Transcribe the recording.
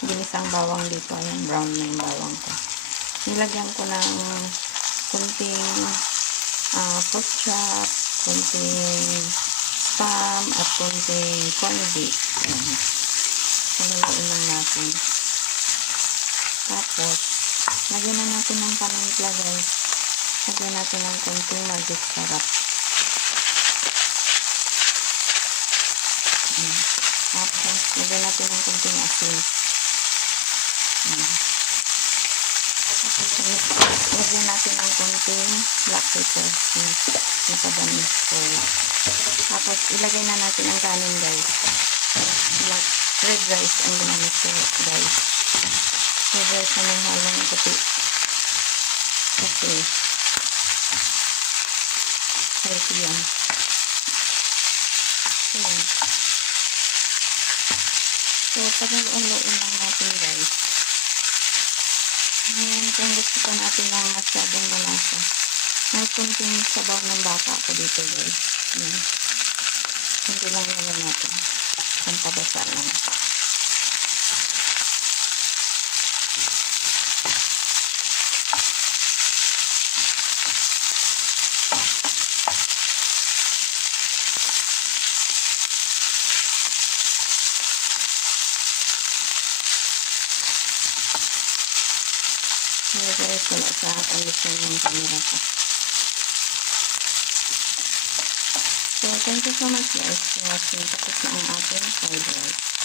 ginisang bawang dito. Ayan, brown na yung bawang ko. Nilagyan ko ng kunting pork chop, kunting spam, at kunting corned beef. Ayan. Palaluin lang natin. Tapos, lagyan na natin ng paminta, guys. Lagyan natin ng kunting magic sarap. Tapos, lagyan natin ng kunting asin. Tapos, lagyan natin ng kunting black pepper. Nakadami ko. Tapos, ilagay na natin ang kanin, guys. Red rice ang ginamit ko, guys. Red rice na may halong puti. Kasi, healthy yan. Ayan. So, paghaluin lang natin, guys. Ngayon, kung gusto pa natin ng masyadong malasa, may kunting sabaw ng baka ako dito, guys. Ayan. Hindi lang lagyan natin. Pampabasa lang. Hello guys, wala sa kondisyon ng camera ko. So, thank you so much guys for watching. Tapos na ang ating fried rice.